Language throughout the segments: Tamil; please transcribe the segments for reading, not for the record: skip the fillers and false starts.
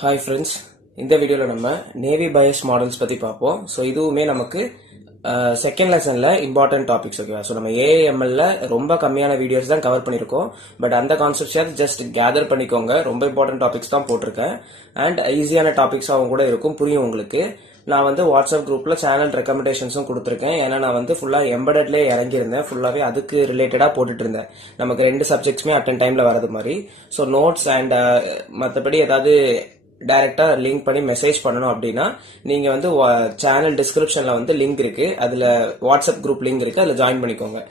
Hi friends, இந்த வீடியோல நம்ம நேவி பயஸ் மாடல்ஸ் பத்தி பார்ப்போம். ஸோ இதுவுமே நமக்கு செகண்ட் லெசன்ல இம்பார்ட்டன்ட் டாபிக்ஸ் ஓகேவா. ஸோ நம்ம ஏஎம்எல்ல ரொம்ப கம்மியான வீடியோஸ் தான் கவர் பண்ணியிருக்கோம். பட் அந்த கான்செப்ட்ஸ் ஜஸ்ட் கேதர் பண்ணிக்கோங்க. ரொம்ப இம்பார்ட்டன்ட் டாபிக்ஸ் தான் போட்டிருக்கேன். அண்ட் ஈஸியான டாபிக்ஸாகவும் கூட இருக்கும், புரியும் உங்களுக்கு. நான் வந்து வாட்ஸ்அப் குரூப்ல சேனல் ரெக்கமெண்டேஷன்ஸும் கொடுத்துருக்கேன். ஏன்னா நான் வந்து ஃபுல்லா எம்பெடட்லேயே இறங்கியிருந்தேன். ஃபுல்லாவே அதுக்கு ரிலேட்டடா போட்டுட்டு இருந்தேன். நமக்கு 2 சப்ஜெக்ட்ஸுமே அட்டன் டைம்ல வரது மாதிரி. ஸோ நோட்ஸ் அண்ட் மற்றபடி ஏதாவது டைரக்டா லிங்க் பண்ணி மெசேஜ் பண்ணணும் அப்படின்னா நீங்க வந்து சேனல் டிஸ்கிரிப்ஷன்ல வந்து லிங்க் இருக்கு, அதுல வாட்ஸ்அப் குரூப் லிங்க் இருக்கு, அதுல ஜாயின் பண்ணிக்கோங்க.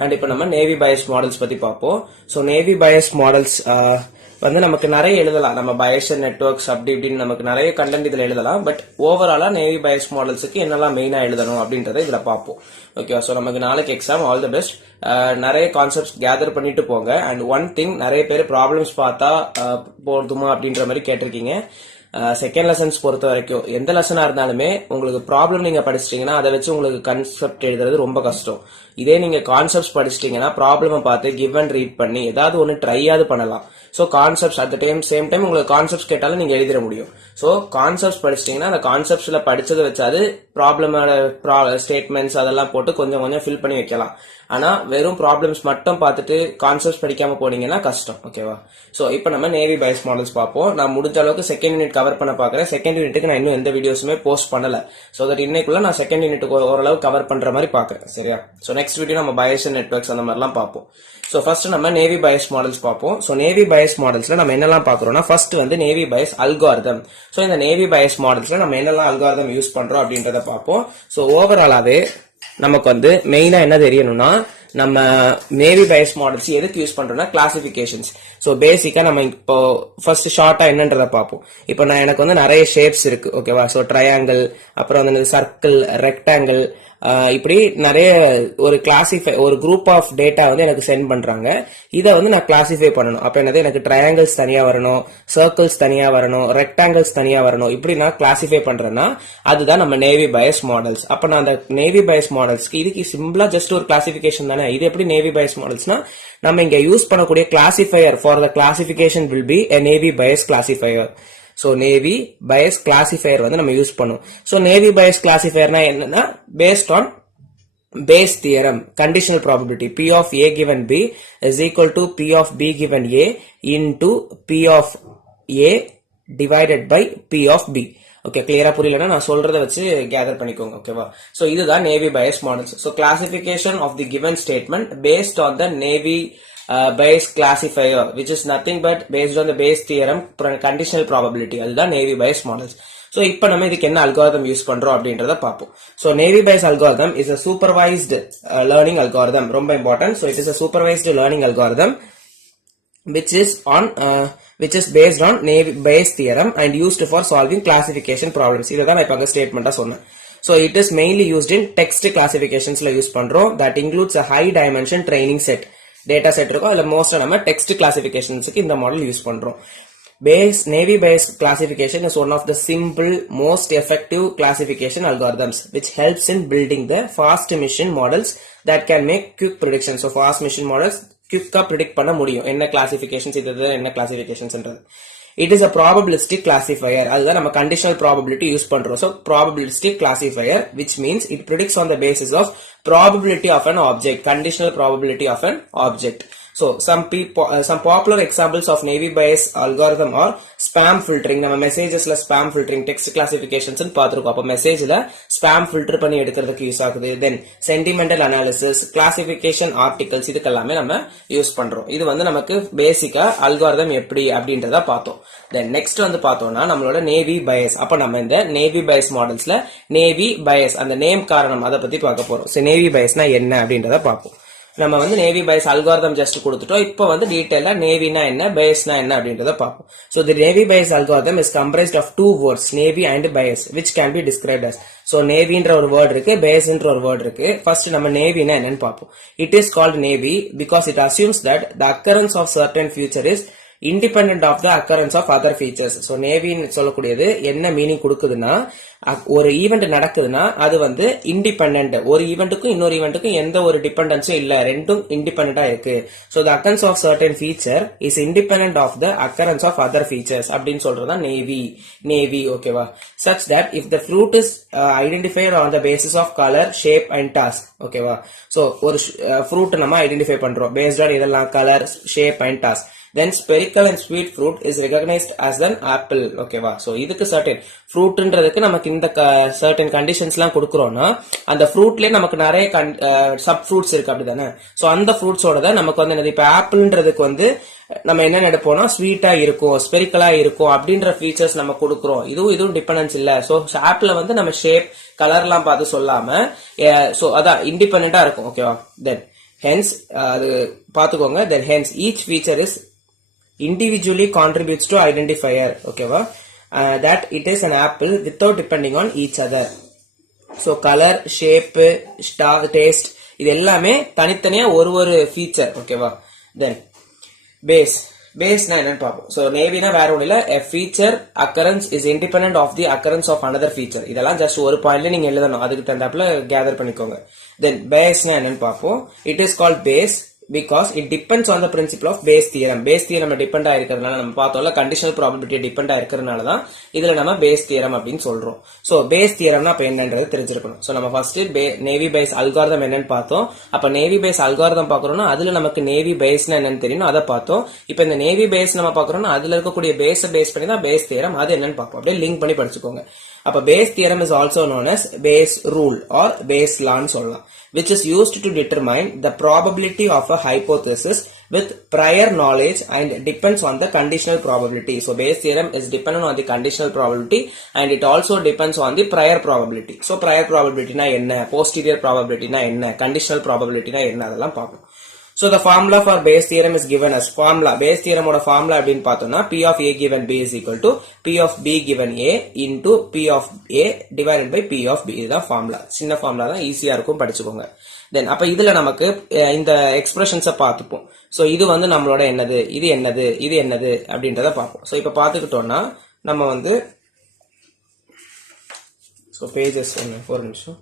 அண்ட் இப்போ நம்ம நேவி பயஸ் மாடல்ஸ் பத்தி பார்ப்போம். ஸோ நேவி பயஸ் மாடல்ஸ் வந்து நமக்கு நிறைய எழுதலாம். நம்ம பயஸ் நெட்வொர்க்ஸ் அப்படி இப்படின்னு நமக்கு நிறைய கண்டென்ட் இதுல எழுதலாம். பட் ஓவராலா நேவி பயஸ் மாடல்ஸுக்கு என்னெல்லாம் மெயினா எழுதணும் அப்படின்றத இதுல பார்ப்போம். ஓகேவா. ஸோ நமக்கு நாளைக்கு எக்ஸாம். All the best. நிறைய கான்செப்ட்ஸ் கேதர் பண்ணிட்டு போங்க. அண்ட் ஒன் திங், நிறைய பேர் ப்ராப்ளம்ஸ் பார்த்தா போதுமா அப்படின்ற மாதிரி கேட்டிருக்கீங்க. செகண்ட் லெசன்ஸ் பொறுத்த வரைக்கும் எந்த லெசனா இருந்தாலுமே உங்களுக்கு ப்ராப்ளம் நீங்க படிச்சிட்டீங்கன்னா அதை வச்சு உங்களுக்கு கான்செப்ட் எழுதுறது ரொம்ப கஷ்டம். இதே நீங்க கான்செப்ட்ஸ் படிச்சிட்டீங்கன்னா ப்ராப்ளம் பார்த்து கிவ் அண்ட் ரீட் பண்ணி ஏதாவது ஒன்று ட்ரையாவது பண்ணலாம். So concepts at same time உங்களுக்கு கான்செப்ட்ஸ் கேட்டாலும் நீங்க எழுதிட முடியும். ஸோ கான்செப்ட்ஸ் படிச்சிட்டீங்கன்னா அந்த கான்செப்ட்ஸ்ல படிச்சதை வச்சாது ப்ராப்ளமோட ஸ்டேட்மெண்ட்ஸ் அதெல்லாம் போட்டு கொஞ்சம் கொஞ்சம் ஃபில் பண்ணி வைக்கலாம். ஆனா வெறும் ப்ராப்ளம்ஸ் மட்டும் பார்த்துட்டு கான்செப்ட்ஸ் படிக்காம போனீங்கன்னா கஷ்டம். ஓகேவா. சோ இப்போ நம்ம நேவி பயஸ் மாடல்ஸ் பார்ப்போம். நான் முடிஞ்ச அளவுக்கு செகண்ட் யூனிட் கவர் பண்ண பாக்குறேன். செகண்ட் யூனிட்டுக்கு நான் இன்னும் எந்த வீடியோஸுமே போஸ்ட் பண்ணல. சோ தட் இன்னைக்குள்ள நான் செகண்ட் யூனிட்டுக்கு ஓரளவு கவர் பண்ற மாதிரி பாக்குறேன். சரியா. சோ நெக்ஸ்ட் வீடியோ நம்ம பயஸ் நெட்வொர்க்ஸ் அந்த மாதிரிலாம் பார்ப்போம். சோ ஃபர்ஸ்ட் நம்ம நேவி பயஸ் மாடல்ஸ் பார்ப்போம். சோ நேவி பயஸ் மாடல்ஸ்ல நம்ம என்னெல்லாம் பாக்குறோம்னா, ஃபர்ஸ்ட் வந்து நேவி பயஸ் அல்காரிதம். சோ இந்த நேவி பயஸ் மாடல்ஸ்ல நம்ம என்னெல்லாம் அல்காரிதம் யூஸ் பண்றோம் அப்படின்றத பார்ப்போம். சோ ஓவராலாவே நமக்கு வந்து மெயினா என்ன தெரியணும்னா, நம்ம நேவி பயஸ் மாடல்ஸ் எதுக்கு யூஸ் பண்றோம்னா கிளாசிபிகேஷன்ஸ். சோ பேசிக்கா நம்ம இப்போ ஃபர்ஸ்ட் ஷார்ட்டா என்னன்றத பார்ப்போம். இப்போ எனக்கு வந்து நிறைய ஷேப்ஸ் இருக்கு. ஓகேவா. சோ ட்ரையாங்கிள், அப்புறம் வந்து சர்க்கிள், ரெக்டாங்கிள், இப்படி நிறைய ஒரு குரூப் ஆஃப் டேட்டா வந்து எனக்கு சென்ட் பண்றாங்க. இதை வந்து நான் கிளாசிஃபை பண்ணணும். அப்ப என்னது, எனக்கு ட்ரையாங்கிள்ஸ் தனியா வரணும், சர்க்கிள்ஸ் தனியா வரணும், ரெக்டாங்கிள்ஸ் தனியா வரணும். இப்படி நான் கிளாசிஃபை பண்றேன்னா அதுதான் நம்ம நேவி பயஸ் மாடல்ஸ். அப்ப நான் அந்த நேவி பயஸ் மாடல்ஸ்க்கு இதுக்கு சிம்பிளா ஜஸ்ட் ஒரு கிளாசிபிகேஷன் தானே. இது எப்படி நேவி பயஸ் மாடல்ஸ்னா, நம்ம இங்க யூஸ் பண்ணக்கூடிய classifier for the classification will be a naive Bayes classifier. So naive Bayes classifier வந்து நம்ம யூஸ் பண்ணுவோம். சோ நேவி பயஸ் கிளாசிஃபையர்னா என்னன்னா, based on Bayes theorem, conditional probability P of A given B is equal to P of B given A into P of A divided by P of B. Okay, கிளியரா புரியலன்னா நான் சொல்றதை வச்சு கேதர் பண்ணிக்கோங்க. ஓகேவா. சோ இதுதான் naive Bayes models. So classification of the given statement based on the naive Bayes classifier, which is nothing but based on the Bayes theorem conditional probability. அதுதான் நேவி பயஸ் மாடல்ஸ். சோ இப்போ நம்ம இதுக்கு என்ன அல்காரிதம் யூஸ் பண்றோம் அப்படின்றத பார்ப்போம். So naive Bayes algorithm is a supervised learning algorithm. ரொம்ப important. So it is a supervised learning algorithm which is based on Navy Bayes theorem and used for solving classification problems. இத தான் நான் இப்ப ஸ்டேட்மெண்டா சொன்னேன். So it is mainly used in text classificationsல யூஸ் பண்றோம். That includes a high dimension training set. Data set இருக்கும். அதுல மோஸ்டா நம்ம டெக்ஸ்ட் கிளாசிபிகேஷன்ஸ்க்கு இந்த மாடல் யூஸ் பண்றோம். Navy Bayes classification is one of the simple, most effective classification algorithms which helps in building the fast machine models that can make quick predictions. So fast machine models quick-ஆ predict பண்ண முடியும். என்ன கிளாசிபிகேஷன்ஸ் இது, என்ன கிளாசிபிகேஷன்ஸ்ன்றது. It is a probabilistic classifier. அதுதான் நம்ம conditional probability யூஸ் பண்றோம். So probabilistic classifier, which means it predicts on the basis of probability of an object, conditional probability of an object. So some popular examples of Navy Bayes algorithm are spam filtering. நம்ம மெசேஜஸ்ல spam filtering, text classifications பார்த்திருக்கோம். அப்ப மெசேஜ்ல spam filter பண்ணி எடுக்கிறதுக்கு யூஸ் ஆகுது. Then sentimental analysis, classification articles, இதுக்கெல்லாமே நம்ம யூஸ் பண்றோம். இது வந்து நமக்கு பேசிக்கா அல்காரிதம் எப்படி அப்படின்றத பார்த்தோம். Then next வந்து பார்த்தோம்னா நம்மளோட நேவி பயஸ். அப்ப நம்ம இந்த நேவி பயஸ் மாடல்ஸ்ல நேவி பயஸ் அந்த நேம் காரணம் அதை பத்தி பார்க்க போறோம். சோ நேவி பயஸ்னா என்ன அப்படின்றத பார்ப்போம். நம்ம வந்து நேவி பயஸ் அல்காரிதம் ஜஸ்ட் கொடுத்துட்டோம். இப்போ வந்து டீடைலா நேவினா என்ன, பயஸ்னா என்ன அப்படின்றத பார்ப்போம். So the Navy Bayes algorithm is comprised of two words, navy and bias, which can be described as. So navyன்ற ஒரு வேர்ட் இருக்கு, bayesன்ற ஒரு வேர்ட் இருக்கு. ஃபர்ஸ்ட் நம்ம நேவினா என்னன்னு பார்ப்போம். It is called navy because it assumes that the occurrence of certain feature is independent of the occurrence of other features. So navy சொல்லக்கூடியது என்ன மீனிங் கொடுக்குதுன்னா, ஒரு ஈவெண்ட் நடக்குதுன்னா அது வந்து இண்டிபெண்டன்ட், ஒரு ஈவெண்ட்டுக்கும் இன்னொரு ஈவெண்ட்டுக்கும் எந்த ஒரு டிபெண்டன்ஸும் இல்ல, ரெண்டும் இண்டிபெண்டா இருக்கு. So the occurrence of certain feature is independent of the occurrence of other features அப்படின்னு சொல்றதா navy ஓகேவா. Such that if the fruit is identified on the basis of color, shape and task ஓகேவா. So ஒரு fruit நம்ம ஐடென்டிஃபை பண்றோம் based on இதெல்லாம் color, shape and task. Then spherical and sweet fruit is recognized as an apple ஓகேவா. சோ இதுக்கு certain ஃப்ரூட்ன்றதுக்கு நமக்கு இந்த certain conditions எல்லாம் கொடுக்கறோம்னா அந்த ஃப்ரூட்லயே நமக்கு நிறைய சப் ஃப்ரூட்ஸ் இருக்கு அப்படிதானே. சோ அந்த ஃப்ரூட்ஸோட தான் நமக்கு வந்து இப்ப ஆப்பிள்ன்றதுக்கு வந்து நம்ம என்ன எடுப்போம்னா ஸ்வீட்டா இருக்கும், ஸ்பெரிக்கலா இருக்கும் அப்படின்ற ஃபீச்சர்ஸ் நம்ம கொடுக்கறோம். இதுவும் டிபெண்டன்ஸ் இல்ல. சோ ஆப்பிள் வந்து நம்ம ஷேப் கலர்லாம் பார்த்து சொல்லாம சோ அதான் இண்டிபெண்டன்ட்டா இருக்கும் ஓகேவா. தென் ஹென்ஸ் அது பாத்துக்கோங்க. Then hence each feature is individually contributes to identifier ஓகேவா. That it is an apple without depending on each other. So color, shape, taste இது எல்லாமே தனித்தனியா ஒரு ஃபீச்சர் ஓகேவா. Then பேஸ்னா என்னன்னு பார்ப்போம். So நேவினா வேற ஒண்ணு இல்ல, a feature occurrence is independent of the occurrence of another feature. இதெல்லாம் ஜஸ்ட் ஒரு பாயிண்ட்ல நீங்க எழுதணும், அதுக்கு தகுந்தாப்புல கேதர் பண்ணிக்கோங்க. Then பேஸ்னா என்னன்னு பார்ப்போம். It is called base because it depends on the principle of Bayes theorem. Bayes theorem depend ஆயிருக்கிறதுனால நம்ம பார்த்தோம்ல கண்டிஷனல் ப்ராபபிலிட்டி டிபெண்ட் ஆயிருக்கிறதுனால தான் இதுல நம்ம Bayes theorem அப்படின்னு சொல்றோம். சோ Bayes theoremனா அப்ப என்னன்றது தெரிஞ்சிருக்கணும். சோ நம்ம ஃபர்ஸ்ட் நேவி பேஸ் அல்காரிதம் என்னன்னு பார்த்தோம். அப்ப நேவி பேஸ் அல்காரிதம் பாக்குறோம்னா அதுல நமக்கு நேவி பேஸ்னா என்னன்னு தெரியும், அதை பார்த்தோம். இப்ப இந்த நேவி பேஸ் நம்ம பாக்குறோம்னா அதுல இருக்கக்கூடிய பேஸ் பண்ணி தான் Bayes theorem அது என்னன்னு பார்ப்போம். அப்படியே லிங்க் பண்ணி படிச்சுக்கோங்க. அப்ப Bayes theorem is also known as Bayes rule or Bayes law ன்னு சொல்லலாம், which is used to determine the probability of a hypothesis with prior knowledge and depends on the conditional probability. So Bayes theorem is dependent on the conditional probability and it also depends on the prior probability. So prior probability na enna, posterior probability na enna, conditional probability na enna adala paapom. So the formula for Bayes theorem is given as formula. Bayes theorem oda formula அப்படினு பார்த்தோம்னா P of A given B is equal to P of B given A into P of A divided by P of B. இதுதான் formula. சின்ன formula தான், ஈஸியா இருக்கும், படிச்சுக்கோங்க. Then அப்ப இதுல நமக்கு இந்த எக்ஸ்பிரஷன்ஸை பார்த்துப்போம். சோ இது வந்து நம்மளோட என்னது, இது என்னது அப்படின்றத பார்ப்போம். சோ இப்ப பார்த்துக்கிட்டோம்னா நம்ம வந்து சோ பேஜஸ் ஒரு நிமிஷம்.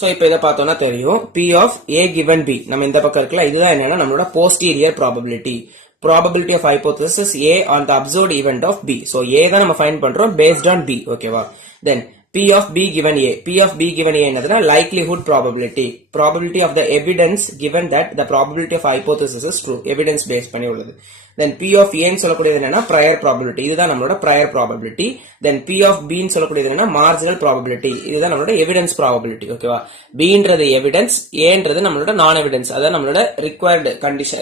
சோ இப்ப இத பார்த்தோம்னா தெரியும் P of A given B நம்ம இந்த பக்கம் இருக்குல்ல, இதுதான் என்னன்னா நம்மளோட posterior probability of hypothesis A on the observed event of B. So A தான் நம்ம ஃபைண்ட் பண்றோம் based on B ஓகேவா. Then P of B given A. P of B given A என்னதுன்னா likelihood probability of the evidence given that the probability of hypothesis is true, evidence based பண்ணி உள்ளது. Then P of A ன்னு சொல்லக்கூடியது என்னன்னா prior probability, இதுதான் நம்மளோட prior probability. Then P of B ன்னு சொல்லக்கூடியது என்னன்னா marginal probability, இதுதான் நம்மளோட evidence probability ஓகேவா. B ன்றது evidence, A ன்றது நம்மளோட non evidence, அதான் நம்மளோட required condition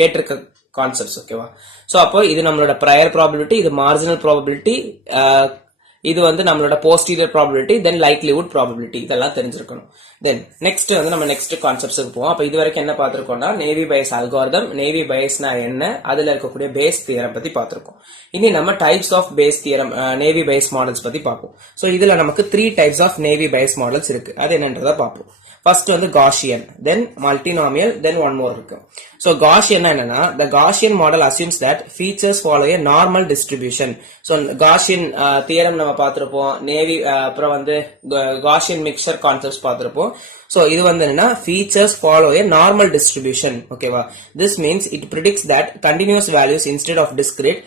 கேட்டிருக்க கான்செப்ட்ஸ் ஓகேவா. சோ அப்போ இது நம்மளோட prior probability, இது marginal probability, இது வந்து நம்மளோட posterior probability, then likelihood probability, இதெல்லாம் தெரிஞ்சிருக்கணும். Then next வந்து நம்ம next கான்செப்ட்ஸ்க்கு போவோம். அப்ப இது வரைக்கும் என்ன பார்த்திருக்கோம்னா நேவி பயஸ் அல்காரிதம், நேவி பயஸ்னா என்ன, அதுல இருக்கக்கூடிய Bayes தியரம் பத்தி பார்த்திருக்கோம். இனி நம்ம types of Bayes theorem, naive Bayes models பத்தி பார்ப்போம். சோ இதுல நமக்கு 3 types of naive Bayes models இருக்கு, அது என்னன்றத பார்ப்போம். First வந்து Gaussian, then multinomial, then one more இருக்கு. So Gaussian என்னன்னா the Gaussian model assumes that features follow a normal distribution. So Gaussian theorem நம்ம பார்த்திருப்போம், நேவி அப்புறம் வந்து Gaussian mixture concepts பார்த்திருப்போம். So இது வந்து என்னன்னா features follow a normal distribution ஓகேவா. This means it predicts that continuous values instead of discrete.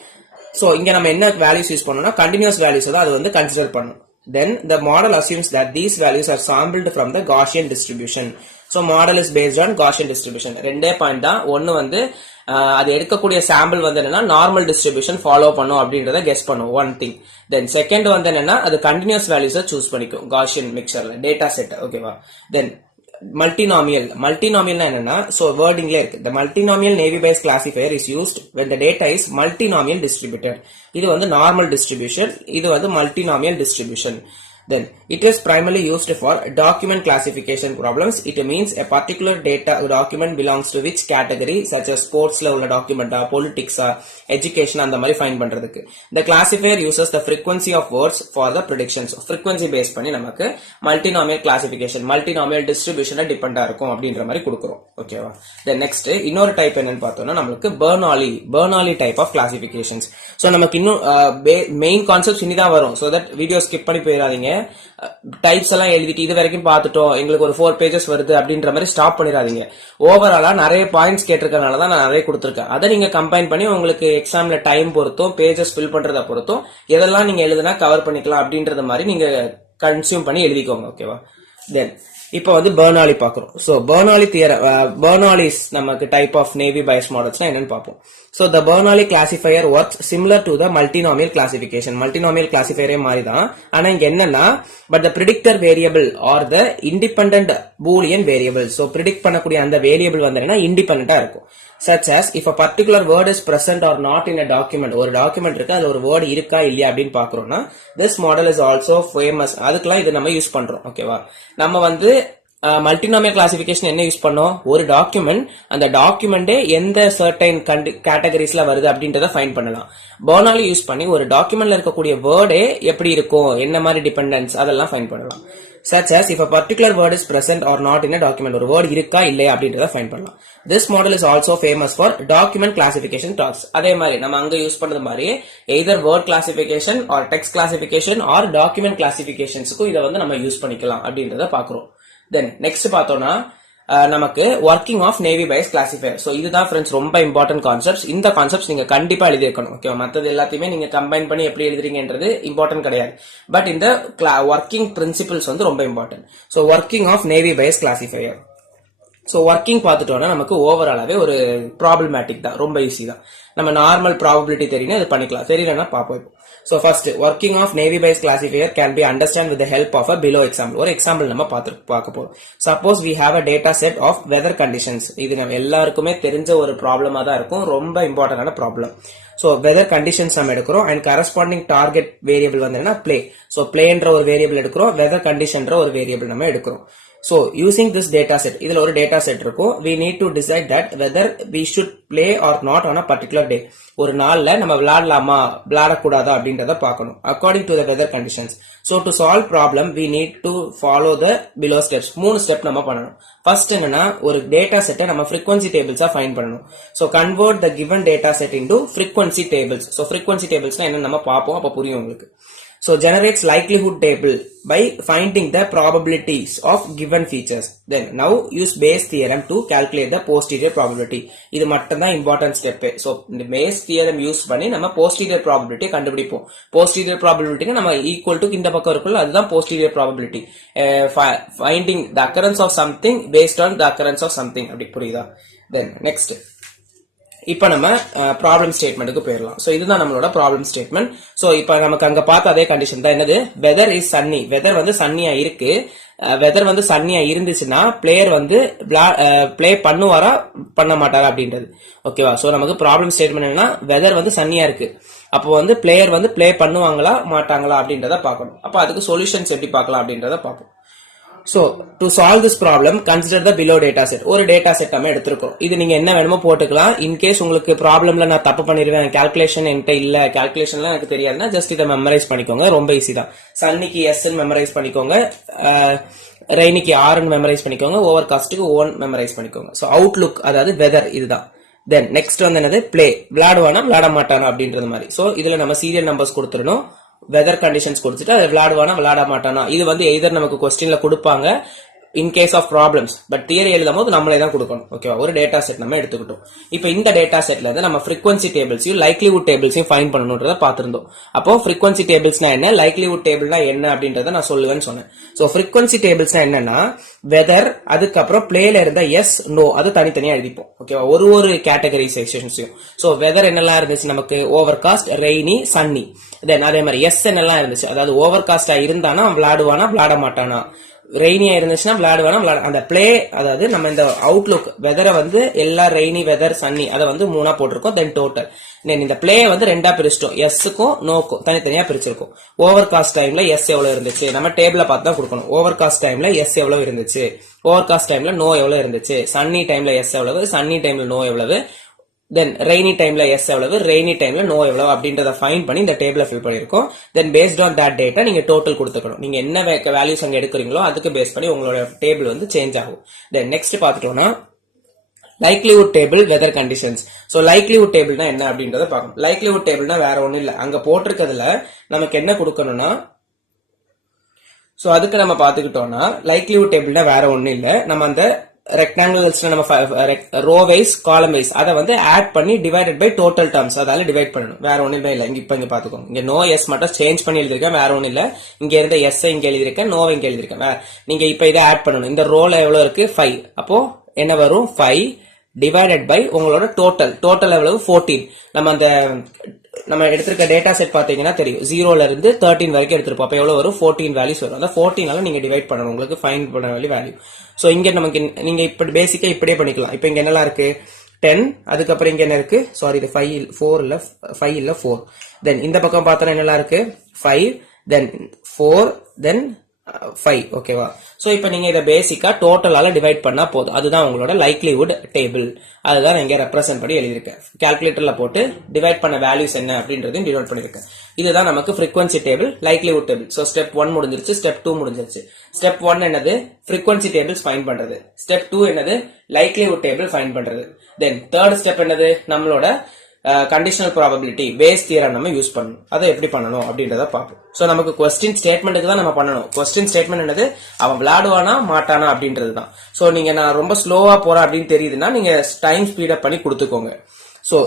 So இங்க நம்ம என்ன values யூஸ் பண்ணோம்னா continuous values தான் அது வந்து கன்சிடர் பண்ணும். Then the model assumes that these values are sampled from the Gaussian distribution. So model is based on Gaussian distribution. ரெண்டே பாயிண்ட் தான், ஒன்னு வந்து அது எடுக்கக்கூடிய சாம்பிள் வந்து என்னன்னா நார்மல் டிஸ்ட்ரிபியூஷன் ஃபாலோ பண்ணும் அப்படின்றத கெஸ் பண்ணும், ஒன் திங். தென் செகண்ட் வந்து என்னன்னா அது கண்டினியூஸ் வேல்யூஸை சூஸ் பண்ணிக்கும் Gaussian மிக்சர்ல டேட்டா செட் ஓகேவா. தென் multinomial என்னன்னா சோ வேர்டிங்ல இருக்கு, the multinomial Navy Bayes classifier is used when the data is multinomial distributed. இது வந்து நார்மல் டிஸ்ட்ரிபியூஷன், இது வந்து multinomial distribution. Then it is primarily used for document classification problems. It means a particular data document belongs to which category, such as sports la ulla document, politics, education and the mari find பண்றதுக்கு. The classifier uses the frequency of words for the predictions. Frequency based பண்ணி நமக்கு multinomial classification, multinomial distribution depend ஆ இருக்கும் அப்படின்ற மாதிரி கொடுக்கிறோம். ஓகேவா? Then next இன்னொரு டைப் என்னன்னு பார்த்தோம்னா நமக்கு Bernoulli type of classifications. So நமக்கு இன்னும் main concepts இனிதான் வரும். So that video skip பண்ணி போயிடாதீங்க. டைப்ஸ் எல்லாம் எழுதிட்டு இது வரைக்கும் பார்த்துட்டோம், எங்களுக்கு ஒரு 4 pages வருது அப்படின்ற மாதிரி ஸ்டாப் பண்ணிடாதீங்க. ஓவராலா நிறைய பாயிண்ட்ஸ் கேட்டிருக்கனால தான் நான் நிறைய கொடுத்துருக்கேன். அதை நீங்க கம்பைன் பண்ணி உங்களுக்கு எக்ஸாம்ல டைம் பொறுத்தும் பேஜஸ் ஃபில் பண்றத பொறுத்தும் எதெல்லாம் நீங்க எழுதுனா கவர் பண்ணிக்கலாம் அப்படின்றது மாதிரி நீங்க கன்சியூம் பண்ணி எழுதிக்கோங்க. ஓகேவா? தென் இப்போ வந்து Bernoulli பாக்குறோம். சோ Bernoulli நமக்கு டைப் ஆஃப் நேவி பயஸ் மாடல்ஸ்னா என்னன்னு பார்ப்போம். So the Bernoulli classifier works similar to the multinomial classification. Multinomial classifier மாதிரி தான். ஆனா இங்க என்னன்னா but the predictor variable or the independent boolean variable. So predict பண்ணக்கூடிய அந்த variable வந்து இண்டிபெண்டன்ட்டா இருக்கும். Such as if a particular word is present or not in a document. ஒரு டாக்குமெண்ட் இருக்கு, அதுல ஒரு வேர்ட் இருக்கா இல்லையா அப்படின்னு பாக்குறோம்னா this model is also famous. அதுக்கெல்லாம் இது நம்ம யூஸ் பண்றோம். ஓகேவா? நம்ம வந்து மல்டினாமியல் கிளாசிபிகேஷன் என்ன யூஸ் பண்ணோம், ஒரு டாக்குமெண்ட், அந்த டாக்குமெண்டே எந்த சர்டைன் கேட்டகரிஸ்ல வருது அப்படின்றத ஃபைண்ட் பண்ணலாம். Bernoulli யூஸ் பண்ணி ஒரு டாக்குமெண்ட்ல இருக்கக்கூடிய வேர்டே எப்படி இருக்கும், என்ன மாதிரி டிபெண்டன்ஸ் அதெல்லாம் ஃபைண்ட் பண்ணலாம். Such as if a particular word is present or not in a document. ஒரு வேர்ட் இருக்கா இல்லையா அப்படின்றத ஃபைண்ட் பண்ணலாம். This model is also famous for document classification tasks. அதே மாதிரி நம்ம அங்க யூஸ் பண்றது மாதிரி either word classification or text classification or document classificationsக்கு இத வந்து நம்ம யூஸ் பண்ணிக்கலாம் அப்படின்றத பாக்குறோம். Then next பார்த்தோம்னா நமக்கு working of navy bias classifier. So இதுதான் friends ரொம்ப important concepts. இந்த concepts நீங்க கண்டிப்பா எழுதி வைக்கணும். ஓகேவா? மத்தது எல்லாத்தையுமே நீங்க கம்பைன் பண்ணி எப்படி எழுதுறீங்கன்றது இம்பார்ட்டன்ட் கிடையாது. பட் இந்த working principles வந்து ரொம்ப important. So working of navy bias classifier. So working பார்த்துட்டோம்னா நமக்கு ஓவராலாவே ஒரு ப்ராப்ளமேட்டிக் தான், ரொம்ப ஈஸி தான். நம்ம நார்மல் ப்ராபபிலிட்டி தெரியும்னா இது பண்ணிக்கலாம், தெரியலன்னா பார்ப்போம். So first working of navy bias classifier can be understand with the help of a below example. ஒரு எக்ஸாம்பிள் நம்ம பார்க்க போறோம். Suppose we have a data set of weather conditions. இது நம்ம எல்லாருக்குமே தெரிஞ்ச ஒரு ப்ராப்ளமா தான் இருக்கும், ரொம்ப இம்பார்ட்டன்டான ப்ராப்ளம். So weather conditions நம்ம எடுக்கிறோம் and corresponding target variable வந்து என்ன, play. So playன்ற ஒரு வேரியபிள் எடுக்கிறோம், weather conditionன்ற ஒரு வேரியபிள் நம்ம எடுக்கிறோம். So using this data set, இதுல ஒரு data set இருக்கும். We need to decide that whether we should play or not on a particular day. ஒரு நாள்ல நம்ம விளையாடலாமா விளையாடக்கூடாதா அப்படின்றத பார்க்கணும் according to the weather conditions. So to solve problem we need to follow the below steps. 3 step நம்ம பண்ணணும். First என்னன்னா ஒரு data set நம்ம frequency tables ஃபைண்ட் பண்ணணும். So convert the given data set into frequency tables. So frequency tablesனா என்ன நம்ம பார்ப்போம், அப்ப புரியும் உங்களுக்கு. So generates likelihood table by finding the probabilities of given features. Then now use Bayes theorem to calculate the posterior probability. இது மட்டும் தான் important step. So இந்த Bayes theorem யூஸ் பண்ணி நம்ம posterior probability கண்டுபிடிப்போம். Posterior probability நம்ம equal to இந்த பக்கம் இருக்குல்ல, அதுதான் posterior probability. Finding the occurrence of something based on the occurrence of something. அப்படி புரியுதா? Then next இப்ப நம்ம ப்ராப்ளம் ஸ்டேட்மெண்ட்டுக்கு போயிடலாம். சோ இதுதான் நம்மளோட ப்ராப்ளம் ஸ்டேட்மெண்ட். சோ இப்ப நமக்கு அங்க பார்த்த அதே கண்டிஷன் தான். என்னது, வெதர் இஸ் சன்னி. வெதர் வந்து சன்னியா இருக்கு. வெதர் வந்து சன்னியா இருந்துச்சுன்னா பிளேயர் வந்து பிளே பண்ணுவாரா பண்ண மாட்டாரா அப்படின்றது. ஓகேவா? சோ நமக்கு ப்ராப்ளம் ஸ்டேட்மெண்ட் என்னன்னா வெதர் வந்து சன்னியா இருக்கு, அப்போ வந்து பிளேயர் வந்து பிளே பண்ணுவாங்களா மாட்டாங்களா அப்படின்றத பார்க்கணும். அப்ப அதுக்கு சொல்யூஷன்ஸ் எப்படி பார்க்கலாம் அப்படின்றத பார்ப்போம். So to solve this problem consider the below data set. ஒரு டேட்டா செட் நம்ம எடுத்துருக்கோம். இது நீங்க என்ன வேணுமோ போட்டுக்கலாம். இன்கேஸ் உங்களுக்கு ப்ராப்ளம்ல நான் தப்பு பண்ணிருவேன், கால்குலேஷன் என்கிட்ட இல்ல, கால்குலேஷன்லாம் எனக்கு தெரியாதுன்னா ஜஸ்ட் இதை மெமரைஸ் பண்ணிக்கோங்க. ரொம்ப ஈஸி தான். சன்னிக்கு எஸ் மெமரைஸ் பண்ணிக்கோங்க, ரெய்னிக்கு ஆர்னு மெமரைஸ் பண்ணிக்கோங்க, ஓவர் காஸ்ட்டுக்கு ஓன் மெமரைஸ் பண்ணிக்கோங்க. ஸோ அவுட்லுக் அதாவது வெதர் இதுதான். தென் நெக்ஸ்ட் வந்து என்னது, பிளே. விளையாடுவானா விளையாட மாட்டானா அப்படின்றது மாதிரி. ஸோ இதுல நம்ம சீரியல் நம்பர்ஸ் கொடுத்துடணும், வெதர் கண்டிஷன்ஸ் கொடுத்துட்டு அது விளையாடுவானா விளையாட மாட்டானா. இது வந்து எய்தர் நமக்கு கொஸ்டின்ல கொடுப்பாங்க in case of problems, but theory எழுதும் போது நம்மளே தான் கொடுக்கணும். ஓகேவா? ஒரு டேட்டா செட் நம்ம எடுத்துக்கிட்டோம். இப்போ இந்த டேட்டா செட்ல இருந்து நம்ம ஃப்ரீக்வன்சி டேபிள்ஸையும் லைக்லிவுட் டேபிள்ஸையும் ஃபைண்ட் பண்ணணும்ன்றத பார்த்திருந்தோம். அப்போ ஃப்ரீக்வன்சி டேபிள்ஸ்னா என்ன, லைக்லிவுட் டேபிள்னா என்ன அப்படின்றத நான் சொல்லுவேன்னு சொன்னேன். ஸோ ஃப்ரீக்வன்சி டேபிள்ஸ்னா என்னன்னா வெதர், அதுக்கப்புறம் பிளேல இருந்த எஸ் நோ அது தனித்தனியா எழுதிப்போம். ஓகேவா? ஒரு கேட்டகரைசேஷன்ஸையும். ஸோ வெதர் என்னெல்லாம் இருந்துச்சு நமக்கு, ஓவர் காஸ்ட், ரெய்னி, சன்னி. தென் அதே மாதிரி எஸ் என்னெல்லாம் இருந்துச்சு, அதாவது ஓவர் காஸ்டா இருந்தானா விளையாடுவானா விளையாட மாட்டானா, ரெய்னியா இருந்துச்சுன்னா விளையாடுவேனா அந்த பிளே, அதாவது நம்ம இந்த அவுட்லுக் வெதரை வந்து எல்லா ரெய்னி வெதர் சன்னி அதை வந்து 3 போட்டிருக்கோம். தென் டோட்டல் இந்த பிளே வந்து 2 பிரிச்சிட்டோம். எஸ்ஸுக்கும் நோக்கும் தனித்தனியா பிரிச்சிருக்கோம். ஓவர் காஸ்ட் டைம்ல எஸ் எவ்வளவு இருந்துச்சு நம்ம டேபிள பார்த்து தான் கொடுக்கணும். ஓவர் காஸ்ட் டைம்ல எஸ் எவ்வளவு இருந்துச்சு, ஓவர் காஸ்ட் டைம்ல நோ எவ்வளவு இருந்துச்சு, சன்னி டைம்ல எஸ் எவ்வளவு, சன்னி டைம்ல நோ எவ்வளவு, தென் ரெய்னி டைம்ல எஸ் எவ்வளவு, ரெய்னி டைம்ல நோ எவ்வளவு அப்படின்றத ஃபைண்ட் பண்ணி இந்த டேபிள ஃபில் பண்ணிருக்கோம். தென் பேஸ்ட் ஆன் தட் டேட்டா நீங்க டோட்டல் கொடுத்துக்கணும். நீங்க என்ன வேல்யூஸ் அங்க எடுக்கிறீங்களோ அதுக்கு பேஸ் பண்ணி உங்களோட டேபிள் வந்து சேஞ்ச் ஆகும். தென் நெக்ஸ்ட் பாத்துட்டோம்னா likelihood table weather conditions. So likelihood டேபிள்னா என்ன அப்படின்றத பார்க்கணும். லைக்லிஹுட் டேபிள்னா வேற ஒண்ணும் இல்ல, அங்க போட்டிருக்கிறதுல நமக்கு என்ன கொடுக்கணும்னா, சோ அதுக்கு நம்ம பாத்துக்கிட்டோம்னா லைக்லிஹுட் டேபிள்னா வேற ஒண்ணும் இல்ல, நம்ம அந்த ரெக்டாங்கிள்ஸ்ல நம்ம ரோ வைஸ் காலம் வைஸ் அதை வந்து ஆட் பண்ணி டிவைடட் பை டோட்டல் டர்ம்ஸ் அதால டிவைட் பண்ணணும். வேற ஒண்ணுமே இல்ல. இங்க பாத்துக்கோங்க, இங்க நோ எஸ் மட்டும் சேஞ்ச் பண்ணி எழுதிருக்கேன், வேற ஒண்ணும் இல்ல. இங்க இருந்த எஸ் இங்க எழுதிருக்கேன், நோவை இங்க எழுதிருக்கேன். நீங்க இப்ப இதை ஆட் பண்ணணும். இந்த ரோல எவ்வளவு இருக்கு 5, அப்போ என்ன வரும் 5 டிவைடட் பை உங்களோட டோட்டல் எவ்வளவு 14. நம்ம எடுத்திருக்க டேட்டா செட் பாத்தீங்கன்னா தெரியும், 0ல இருந்து 13 வரைக்கும் எடுத்திருப்போம். அப்ப எவ்வளவு வரும் 14 வேல்யூஸ் வரும். அந்த 14ஆல நீங்க டிவைட் பண்ணணும் உங்களுக்கு ஃபைண்ட் பண்ண வேல்யூ. சோ இங்க நமக்கு நீங்க இப்ப பேசிக்கா இப்படியே பண்ணிக்கலாம். இப்ப இங்க என்னலாம் இருக்கு 10, அதுக்கப்புறம் இங்க என்ன இருக்கு, சாரி இது 5 இல்ல 4. தென் இந்த பக்கம் பார்த்தா என்னலாம் இருக்கு 5, தென் 4, தென் 5. ஓகேவா? சோ இப்போ நீங்க இத பேசிக்கா டோட்டலால டிவைட் பண்ணா போதும். அதுதான் உங்களோட லைக்லிஹுட் டேபிள். அதுதான் இங்க ரெப்ரசென்ட் பண்ணி எழுதியிருக்கேன். கால்குலேட்டர்ல போட்டு டிவைட் பண்ண வேல்யூஸ் என்ன அப்படின்றதையும் டினோட் பண்ணிருக்கேன். இதுதான் நமக்கு frequency table, likelihood table. So step 1 முடிஞ்சிருச்சு, ஸ்டெப் 2 முடிஞ்சிருச்சு. ஸ்டெப் 1 என்னது frequency டேபிள்ஸ் ஃபைண்ட் பண்றது. ஸ்டெப் 2 என்னது லைக்லிஹுட் டேபிள் ஃபைண்ட் பண்றது. தென் தேர்ட் ஸ்டெப் என்னது நம்மளோட கண்டிஷனல் ப்ராபபிலிட்டி பேஸ் தியரம் நம்ம யூஸ் பண்ணணும். அதை எப்படி பண்ணணும் அப்படின்றத பார்ப்போம். சோ நமக்கு கொஸ்டின் ஸ்டேட்மெண்ட்டுக்கு தான் நம்ம பண்ணணும். கொஸ்டின் ஸ்டேட்மெண்ட் என்னது, அவன் விளையாடுவானா மாட்டானா அப்படின்றது தான். சோ நீங்க நான் ரொம்ப ஸ்லோவா போறேன் அப்படின்னு தெரியுதுன்னா நீங்க டைம் ஸ்பீட் அப் பண்ணி கொடுத்துக்கோங்க. So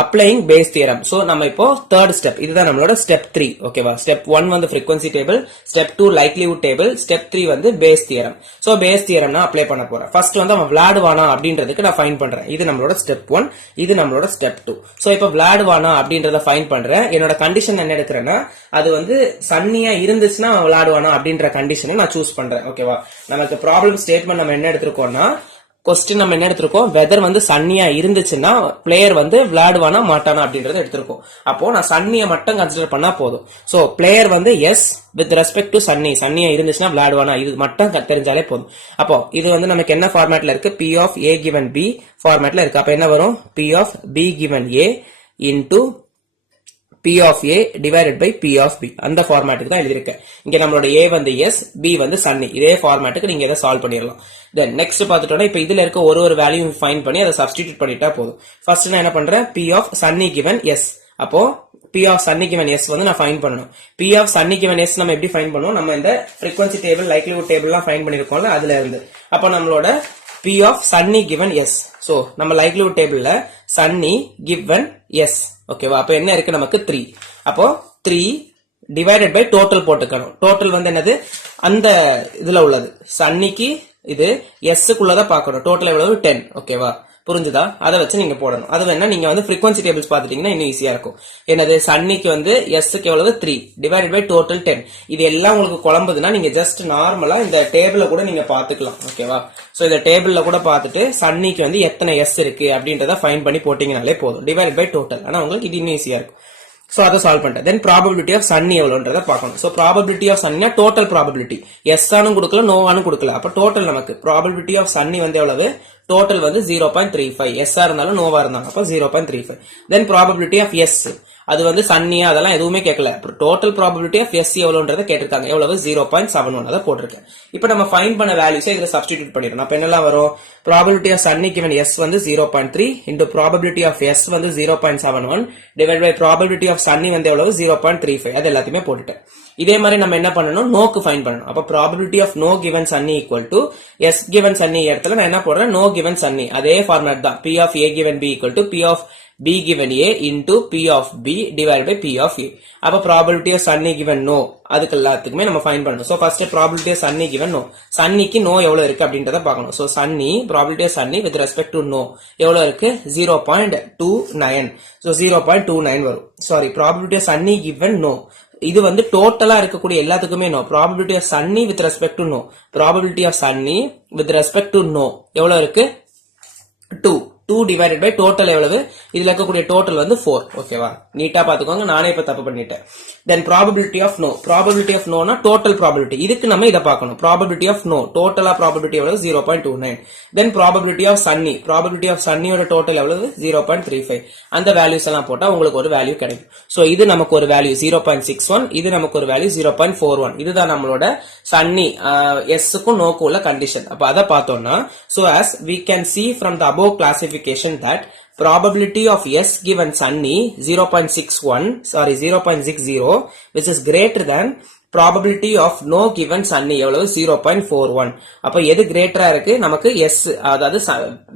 applying Bayes theorem. So நம்ம இப்போ தேர்ட் ஸ்டெப், இதுதான் நம்மளோட ஸ்டெப் 3. ஓகேவா? ஸ்டெப் 1 வந்து frequency table, step 2 likelihood table, step 3 வந்து base theorem. So base theorem நான் அப்ளை பண்ண போறேன். ஃபர்ஸ்ட் வந்து அவன் விளையாடுவானா அப்படின்றதுக்கு நான் ஃபைண்ட் பண்றேன். இது நம்மளோட ஸ்டெப் 1, இது நம்மளோட ஸ்டெப் 2. சோ இப்போ விளையாடுவானா அப்படின்றத ஃபைண்ட் பண்றேன். என்னோட கண்டிஷன் என்ன எடுக்கிறேன்னா, அது வந்து சன்னியா இருந்துச்சுன்னா அவன் விளையாடுவானா அப்படின்ற கண்டிஷனை நான் சூஸ் பண்றேன். ஓகேவா? நமக்கு ப்ராப்ளம் ஸ்டேட்மெண்ட் நம்ம என்ன எடுத்திருக்கோம்னா, கொஸ்டின் நம்ம என்ன எடுத்திருக்கோம், வெதர் வந்து சன்னியா இருந்துச்சுன்னா பிளேயர் வந்து விளையாடுவானா மாட்டானா அப்படின்றத எடுத்திருக்கோம். அப்போ நான் சன்னியை மட்டும் கன்சிடர் பண்ணா போதும். சோ பிளேயர் வந்து எஸ் வித் ரெஸ்பெக்ட் டு சன்னியா இருந்துச்சுன்னா விளையாடுவானா, இது மட்டும் தெரிஞ்சாலே போதும். அப்போ இது வந்து நமக்கு என்ன ஃபார்மேட்ல இருக்கு, P of A given B ஃபார்மேட்ல இருக்கு. அப்ப என்ன வரும், P of B given A into P of A divided by P of B. அந்த ஃபார்மேட்டுக்கு தான் எழுதியிருக்கேன். இங்க நம்மளோட A வந்து S, B வந்து சன்னி. இதே ஃபார்மேட்டுக்கு நீங்க இதை சால்வ் பண்ணிடலாம். தென் நெக்ஸ்ட் பாத்துட்டோம்னா, இப்ப இதுல இருக்க ஒரு வேல்யூ ஃபைண்ட் பண்ணி அதை சப்ஸ்டிடியூட் பண்ணிட்டா போதும். ஃபர்ஸ்ட் நான் என்ன பண்றேன், P of sunny given S. அப்போ P of sunny given S வந்து நான் ஃபைண்ட் பண்ணணும். P of sunny given S நம்ம எப்படி ஃபைண்ட் பண்ணுவோம், நம்ம இந்த frequency டேபிள் லைக்லிஹுட் டேபிள்லாம் ஃபைண்ட் பண்ணிருக்கோம்ல அதுல இருந்து. அப்போ நம்மளோட P of sunny given S. So நம்ம லைக்லிஹுட் டேபிள்ல சன்னி given S. ஓகேவா? அப்ப என்ன இருக்கு நமக்கு 3. அப்போ 3 டிவைடட் பை டோட்டல் போட்டுக்கணும். டோட்டல் வந்து என்னது, அந்த இதுல உள்ளது சன்னிக்கு இது எஸ்க்குள்ளத பார்க்கணும். டோட்டல் எவ்வளவு 10. ஓகேவா? புரிஞ்சுதா? அதை வச்சு நீங்க போடணும். அது வேணா நீங்க வந்து frequency டேபிள்ஸ் பாத்துட்டீங்கன்னா இன்னும் ஈஸியா இருக்கும். என்னது, சன்னிக்கு வந்து எஸ்க்கு எவ்வளவு 3 டிவைடட் பை டோட்டல் 10. இது எல்லாம் உங்களுக்கு குழம்புதுன்னா நீங்க ஜஸ்ட் நார்மலா இந்த டேபிள கூட நீங்க பாத்துக்கலாம். ஓகேவா? சோ இந்த டேபிள்ல கூட பார்த்துட்டு சன்னிக்கு வந்து எத்தனை எஸ் இருக்கு அப்படின்றத ஃபைண்ட் பண்ணி போட்டீங்கனாலே போதும், டிவைடட் பை டோட்டல். ஆனா உங்களுக்கு இது இன்னும் ஈஸியா இருக்கும். சோ அதை சால்வ் பண்ணிட்டேன். தென் ப்ராபபிலிட்டி ஆஃப் சன்னி எவ்வளவுன்றத பார்க்கணும். சோ ப்ராபபிலிட்டி ஆஃப் சன்னினா டோட்டல் ப்ராபபிலிட்டி, எஸ் ஆனும் கொடுக்கல நோவானும் கொடுக்கல. அப்ப டோட்டல் நமக்கு ப்ராபபிலிட்டி ஆஃப் சன்னி வந்து எவ்வளவு, டோட்டல் வந்து 0.35. எஸ்ஆ இருந்தாலும் நோவா இருந்தாலும் அப்ப 0.35. தென் ப்ராபபிலிட்டி ஆஃப் எஸ், அது வந்து சன்னியா அதெல்லாம் எதுவுமே கேட்கல. டோட்டல் ப்ராபபிலிட்டி ஆஃப் எஸ் எவ்வளவுன்றத கேட்டிருக்காங்க. எவ்வளவு 0.71 அதை போட்டிருக்கேன். இப்போ நம்ம ஃபைண்ட் பண்ண வேல்யூஸை இதுல சப்ஸ்டிடியூட் பண்ணிடணும். அப்ப என்னெல்லாம் வரும், probability of sunny given S வந்து 0.3 இன்டு ப்ராபபிலிட்டி ஆஃப் S வந்து 0.71 divide by probability of sunny வந்து எவ்வளவு 0.35. அது எல்லாத்தையுமே போட்டுட்டேன். இதே மாதிரி நம்ம என்ன பண்ணணும், நோக்கு ஃபைண்ட் பண்ணணும். அப்ப probability of no given sunny equal to S given sunny இடத்துல நான் என்ன போடுறேன், நோ given சன்னி. அதே ஃபார்மேட் தான். P of A given B equal to P of B given A into P of B divided by P of A. அப்ப probability of sunny given no அதுக்கு எல்லாத்துக்குமே நம்ம ஃபைண்ட் பண்ணணும். So first probability of sunny given no, சன்னிக்கு no எவ்வளவு இருக்கு அப்படின்றத பார்க்கணும். So sunny probability of sunny with respect to no எவ்வளவு இருக்கு, 0.29. சோ 0.29 வரும். Sorry, probability of sunny given no இது வந்து டோட்டலா இருக்கக்கூடிய எல்லாத்துக்குமே no. Probability of sunny with respect to no. Probability of sunny with respect to no எவ்வளவு இருக்கு? 2. 2 டிவைடட் பை டோட்டல் எவ்வளவு? இதுல இருக்கக்கூடிய டோட்டல் வந்து 4. ஓகேவா? நீட்டா பாத்துக்கோங்க, நானே இப்ப தப்பு பண்ணிட்டேன். Then probability of no. Probability of நோனா டோட்டல் ப்ராபபிலிட்டி. இதுக்கு நம்ம இதை பார்க்கணும். ப்ராபபிலிட்டி ஆஃப் நோ டோட்டலா ப்ராபபிலிட்டி எவ்வளவு? 0.29. Then probability of sunny. Probability of சன்னியோட டோட்டல் எவ்வளவு? 0.35. அந்த வேல்யூஸ் எல்லாம் போட்டா உங்களுக்கு ஒரு வேல்யூ கிடைக்கும். சோ இது நமக்கு ஒரு வேல்யூ 0.61, இது நமக்கு ஒரு வேல்யூ 0.41. இதுதான் நம்மளோட சன்னி எஸ்க்கும் நோக்கும் உள்ள கண்டிஷன். அப்ப அதை பார்த்தோம்னா, so as we can see from the above classification that probability of S given Sunny 0.60 which is greater than probability of no given Sunny எவ்வளவு? 0.41. அப்ப எது கிரேட்டரா இருக்கு? நமக்கு எஸ், அதாவது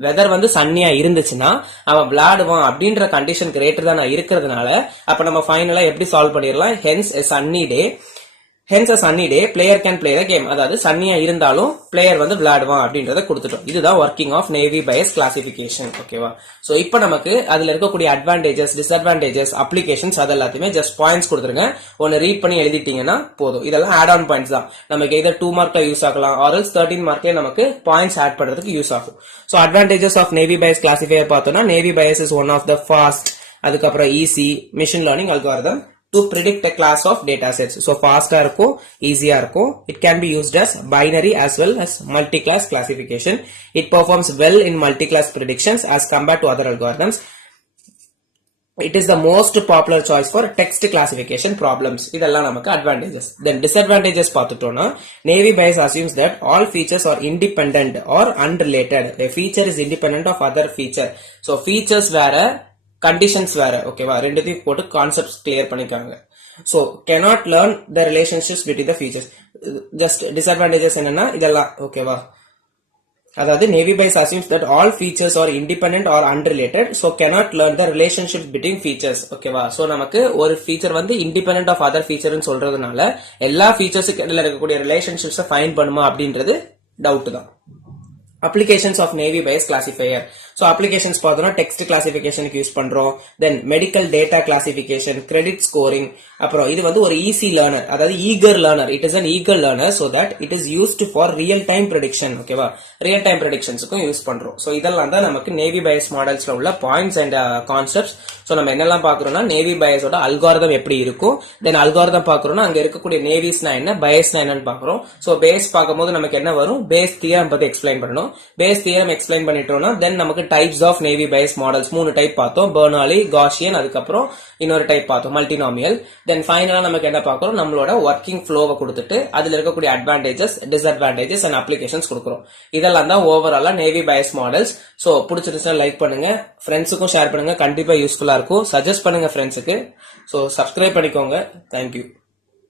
வெதர் வந்து சன்னியா இருந்துச்சுன்னா அவன் விளையாடுவான் அப்படின்ற கண்டிஷன் கிரேட்டர் தான் இருக்கிறதுனால அப்ப நம்ம ஃபைனலா எப்படி சால்வ் பண்ணிடலாம்? hence a sunny day player can play the game. அதாவது சன்னியா இருந்தாலும் பிளேயர் வந்து விளையாடுவான் அப்படின்றத கொடுத்துட்டோம். இதுதான் working of naive Bayes classification. ஓகேவா? சோ இப்போ நமக்கு அதுல இருக்கக்கூடிய அட்வான்டேஜஸ், டிஸ்அட்வான்டேஜஸ், அப்ளிகேஷன்ஸ் அது எல்லாத்தையுமே ஜஸ்ட் பாயிண்ட்ஸ் கொடுத்துருங்க. ஒன்னு ரீட் பண்ணி எழுதிட்டீங்கன்னா போதும். இதெல்லாம் ஆட் ஆன் பாயிண்ட்ஸ் தான். நமக்கு either 2 மார்க்ல யூஸ் ஆகலாம் ஆர் 13 மார்க்ல நமக்கு பாயிண்ட்ஸ் ஆட் பண்றதுக்கு யூஸ் ஆகும். So advantages of naive Bayes classifier பார்த்தோம்னா, naive Bayes is one of the fast, அதுக்கப்புறம் easy machine learning algorithm to predict a class of data sets. So fast இருக்கும், easier இருக்கும். It can be used as binary as well as multi-class classification. It performs well in multi-class predictions as compared to other algorithms. It is the most popular choice for text classification problems. இதெல்லாம் நமக்கு advantages. Then disadvantages பார்த்துட்டோம்னா, Navy Bayes assumes that all features are independent or unrelated. A feature is independent of other feature. So features வேற, கண்டிஷன்ஸ் வேற. ஓகேவா? ரெண்டுத்தையும் போட்டு கான்செப்ட்ஸ் கிளியர் பண்ணிக்காங்க. So cannot learn the relationships between the features. Just disadvantages என்னன்னா இதெல்லாம். ஓகேவா? அதாவது naive Bayes assumes that all features are independent or unrelated, so cannot learn the relationships between features. ஓகேவா? சோ நமக்கு ஒரு ஃபீச்சர் வந்து இண்டிபெண்டன்ட் ஆஃப் அதர் ஃபீச்சர்னு சொல்றதுனால எல்லா ஃபீச்சர்ஸுக்கு இடையில இருக்கக்கூடிய ரிலேஷன்ஷிப்ஸை ஃபைண்ட் பண்ணுமா அப்படின்றது டவுட் தான். Applications of Navy Bayes classifier. So applications பார்த்தோம்னா text classification யூஸ் பண்றோம். Then medical data classification, credit scoring. அப்புறம் இது வந்து ஒரு easy learner, அதாவது eager learner. It is an eager learner so that it is used for real time prediction. ஓகேவா? real time predictionsக்கும் யூஸ் பண்றோம். So இதெல்லாம் தான் நமக்கு Navy Bayes மாடல்ஸ்ல உள்ள பாயிண்ட்ஸ் அண்ட் கான்செப்ட்ஸ். So நம்ம என்னெல்லாம் பாக்குறோம்னா, Navy Bayesோட அல்காரிதம் எப்படி இருக்கும், தென் அல்காரிதம் பாக்குறோம்னா அங்க இருக்கக்கூடிய நேவிஸ்னா என்ன, பயஸ்னா என்னன்னு பாக்குறோம். So பேஸ் பார்க்கும்போது நமக்கு என்ன வரும்? பேஸ் தியரம் பத்தி எக்ஸ்பிளைன் பண்ணணும். பேஸ் தியரம் எக்ஸ்பிளைன் பண்ணிட்டோம்னா தென் நமக்கு types of naive Bayes models 3 type பார்த்தோம். பெர்னாலி, காஷியன், அதுக்கப்புறம் இன்னொரு டைப் பார்த்தோம் மல்டினாமியல். தென் ஃபைனலா நமக்கு என்ன பார்க்கறோம்? நம்மளோட ஒர்க்கிங் ஃப்ளோவை கொடுத்துட்டு அதுல இருக்கக்கூடிய அட்வான்டேஜஸ், டிஸ்அட்வான்டேஜஸ் அண்ட் அப்ளிகேஷன்ஸ் கொடுக்குறோம். இதெல்லாம் தான் ஓவராலா நேவி பயஸ் மாடல்ஸ். சோ பிடிச்சிருந்துச்சுன்னா லைக் பண்ணுங்க, ஃப்ரெண்ட்ஸுக்கும் ஷேர் பண்ணுங்க, கண்டிப்பா யூஸ்ஃபுல்லா இருக்கும். சஜஸ்ட் பண்ணுங்க ஃப்ரெண்ட்ஸுக்கு. சோ சப்ஸ்கிரைப் பண்ணிக்கோங்க. தேங்க்யூ.